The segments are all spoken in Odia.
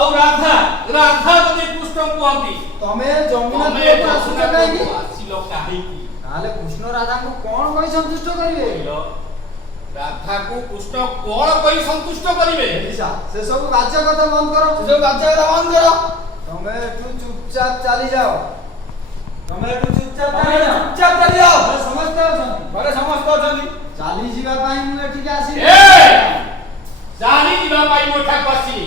ଆଉ ରାଧା ରାଧା ଯଦି କୃଷ୍ଣ କୁହନ୍ତି ତମେ ଯମୁନା ତମେ କୂଳକୁ ଆସୁଛ କାହିଁକି? ଆସିଲ କାହିଁକି? ତାହେଲେ କୃଷ୍ଣ ରାଧାଙ୍କୁ କଣ କହି ସନ୍ତୁଷ୍ଟ କରିବେ? କହିଲ ରାଧାକୁ କୃଷ୍ଣ କଣ କହି ସନ୍ତୁଷ୍ଟ କରିବେ? ଏଲିସା, ସେ ସବୁ ବାଜ୍ୟ କଥା ବନ୍ଦ କର। ସେ ସବୁ ବାଚ୍ଚା କଥା ବନ୍ଦ କର। ତମେ ଏଠୁ ଚୁପଚାପ ଚାଲିଯାଅ। ତମେ ଏଠୁ ଚୁପଚାପ ତମେ ଚାଲିଯାଅ। ଚୁପଚାପ ଚାଲିଯାଅ। ଘରେ ସମସ୍ତେ ଅଛନ୍ତି। ଘରେ ସମସ୍ତେ ଅଛନ୍ତି। ଚାଲି ଯିବା ପାଇଁ ମୁଁ ଏଠିକି ଆସିଲି। ଚାଲି ଯିବା ପାଇଁ ମୁଁ ଏଠାକୁ ଆସିଲି।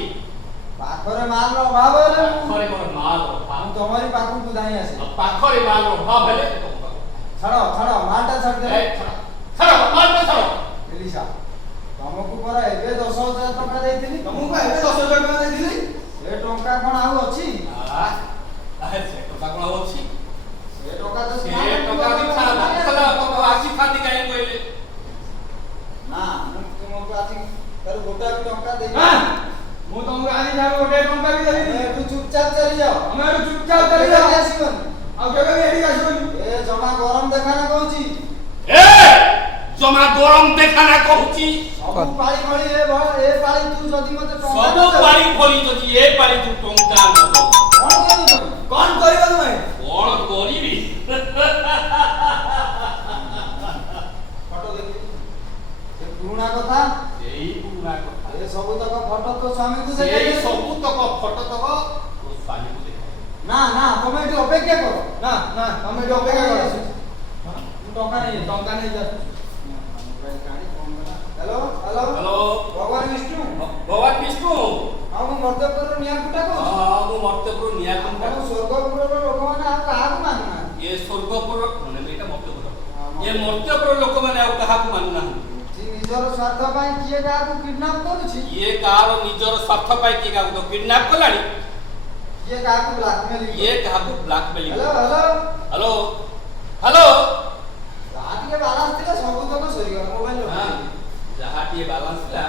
ପାଖରେ ମାଲର ଅଭାବ ହେଲେ ପାଖରେ ମୋର ମାଲ ଅଭାବ। ମୁଁ ତମରି ପାଖକୁ ଧାଇଁ ଆସିଲି। ପାଖରେ ମାଲ ଅଭାବ ହେଲେ ତମ ପାଖକୁ। ଛାଡ଼ ଛାଡ଼ ମାଲଟା ଛାଡ଼ିଦେଲେ। ଛାଡ଼ ମାଲଟା ଛାଡ଼। ଏଲିସା, ତମକୁ ପରା ଏବେ 10,000 ଟଙ୍କା ଦେଇଥିଲି। ତମକୁ ପା ଏବେ 10,000 ଟଙ୍କା ଦେଇଥିଲି। ସେ ଟଙ୍କା କଣ ଆଉ ଅଛି? ସେ ଟଙ୍କା କଣ ଆଉ ଅଛି? ସେ ଟଙ୍କା ତ ସେ ଟଙ୍କା ଆସିଥାନ୍ତି କାହିଁକି କହିଲେ? ନା, ମୁଁ ତୁମକୁ ଆଜି ତାର ଗୋଟାଏ ଟଙ୍କା ଦେଇ ମୁଁ ତମକୁ ଆଜି ଯାହା ଗୋଟେ ଟଙ୍କା ବି ତମେ ଦେବିନି। ଏଠୁ ଚୁପଚାପ ଚାଲିଯାଅ। ତମେ ଏଠୁ ଚୁପଚାପ କେବେ ଚାଲିଯାଅ। ଆସିବନି। ଆଉ କେବେ ବି ଏଠିକି ଆସିବନି। ଏ ଜମା ଗରମ ଦେଖାନା କହୁଛି। ଜମା ଗରମ ଦେଖାନା କହୁଛି। ସବୁ ପାଳି ଭଳି ଏ ପାଳି ତୁ ଯଦି ମତେ ଟଙ୍କା ସବୁ ପାଳି ଭଳି ଯଦି ଏ ପାଳି ତୁ ଟଙ୍କା ନ ଦଉ କଣ କରିବୁ ତମେ? କଣ କରିବ ତୁମେ? କଣ କରିବି? ଫଟୋ ଦେଖି ସେ ପୁରୁଣା କଥା। ସେଇ ପୁରୁଣା କଥା। ଏ ସବୁ ତକ ଫଟୋ ତୋ ସ୍ୱାମୀକୁ ସେଇ ଦେଖେଇ ସବୁ ତକ ଫଟୋ ତକ ତୋ ସ୍ୱାମୀକୁ ଦେଖାଇ। ନା ନା, ତମେ ଏଠି ଅପେକ୍ଷା କର। ନା ନା ତମେ ଏଠି ଅପେକ୍ଷା କର। ମୁଁ ଟଙ୍କା ନେଇ ଟଙ୍କା ନେଇ ଯା। ହ୍ୟାଲୋ ହ୍ୟାଲୋ ହ୍ୟାଲୋ ଭଗବାନ ବିଷ୍ଣୁ। ଭଗବାନ ବିଷ୍ଣୁ। ଆଉ ମୁଁ ମର୍ତ୍ତ୍ୟପୁରର ନିଆଁକୁଟା କହୁଛି। ମୁଁ ମର୍ତ୍ତ୍ୟପୁର ନିଆଁ ଆପଣ ସ୍ୱର୍ଗପୁରର ଲୋକମାନେ ଆଉ କାହାକୁ ମାନୁନାହାନ୍ତି। ଏ ସ୍ୱର୍ଗପୁର ଏଇଟା ମର୍ତ୍ତ୍ୟପୁର। ଏ ମର୍ତ୍ତ୍ୟପୁର ଲୋକମାନେ ଆଉ କାହାକୁ ମାନୁନାହାନ୍ତି। ନିଜର ସ୍ୱାର୍ଥ ପାଇଁ କିଏ କାହାକୁ କିଡନାପ କରୁଛି, କିଏ କାହାର ନିଜର ସ୍ୱାର୍ଥ ପାଇଁ କିଏ କାହାକୁ କିଡନାପ କଲାଣି, କିଏ କାହାକୁ ବ୍ଲାକମେଲିଂ କିଏ କାହାକୁ blackmailing. Hello hello hello hello. ଯାହା ଟିକେ ବାଲାନ୍ସ ଥିଲା ସବୁ ତକ ସରିଗଲା ମୋବାଇଲ। ଯାହା ଟିକେ ବାଲାନ୍ସ ଥିଲା